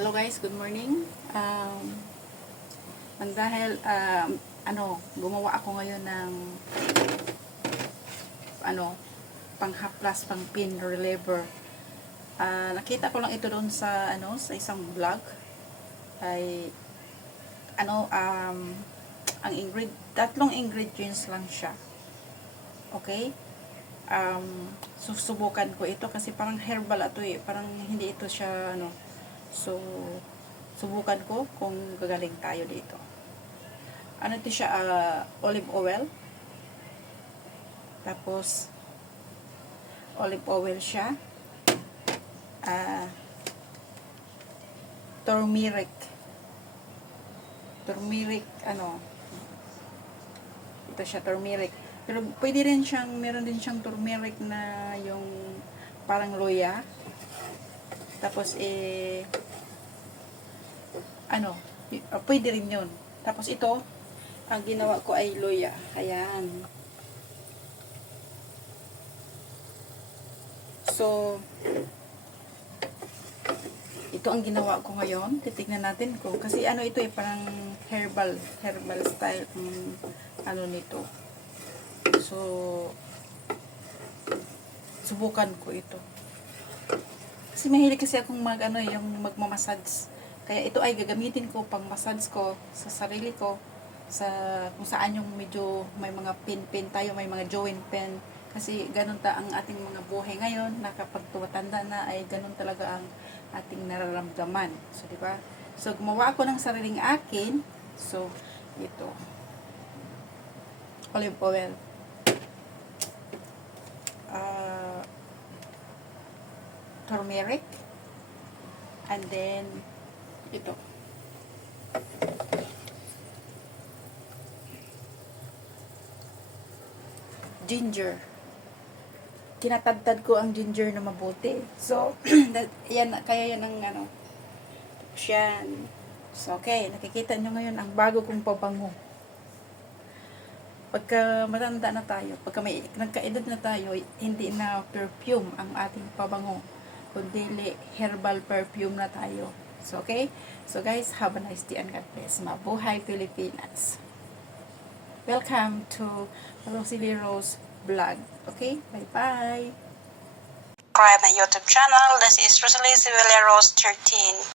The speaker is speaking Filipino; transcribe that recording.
Hello guys, good morning. Dahil gumawa ako ngayon ng panghaplas, pang pin reliever. Nakita ko lang ito doon sa sa isang vlog. Ay tatlong ingredients lang siya. Okay? Susubukan ko ito kasi parang herbal ito eh. Parang hindi ito siya So, subukan ko kung gagaling tayo dito. Ito siya, olive oil. Tapos, olive oil siya. Turmeric. Ito siya, turmeric. Pero pwede rin siyang, meron din siyang turmeric na yung parang luya. Tapos, pwede rin yun. Tapos ito, ang ginawa ko ay luya. Ayan. So, ito ang ginawa ko ngayon. Titignan natin ko. Kasi ito parang herbal style nito. So, subukan ko ito. Kasi mahilig kasi akong yung magmamassage. Kaya ito ay gagamitin ko pang massage ko sa sarili ko. Sa kung saan yung medyo may mga pin tayo, may mga joint pain. Kasi ganun ang ating mga buhay ngayon, na kapag tumatanda na ay ganun talaga ang ating nararamdaman. So, di ba? So, gumawa ako ng sariling akin. So, ito. Olive oil. Turmeric. And then, ito. Ginger. Tinatadtad ko ang ginger na mabuti. So, kaya yan ang yan. So, okay. Nakikita nyo ngayon ang bago kong pabango. Pagka matanda na tayo, pagka may nagkaedad na tayo, hindi na perfume ang ating pabango, kundi herbal perfume na tayo. So, okay? So, guys, have a nice day and God bless. Mabuhay Pilipinas. Welcome to Rosalie Rose Vlog. Okay? Bye-bye. Subscribe my YouTube channel. This is Rosalie Rose 13.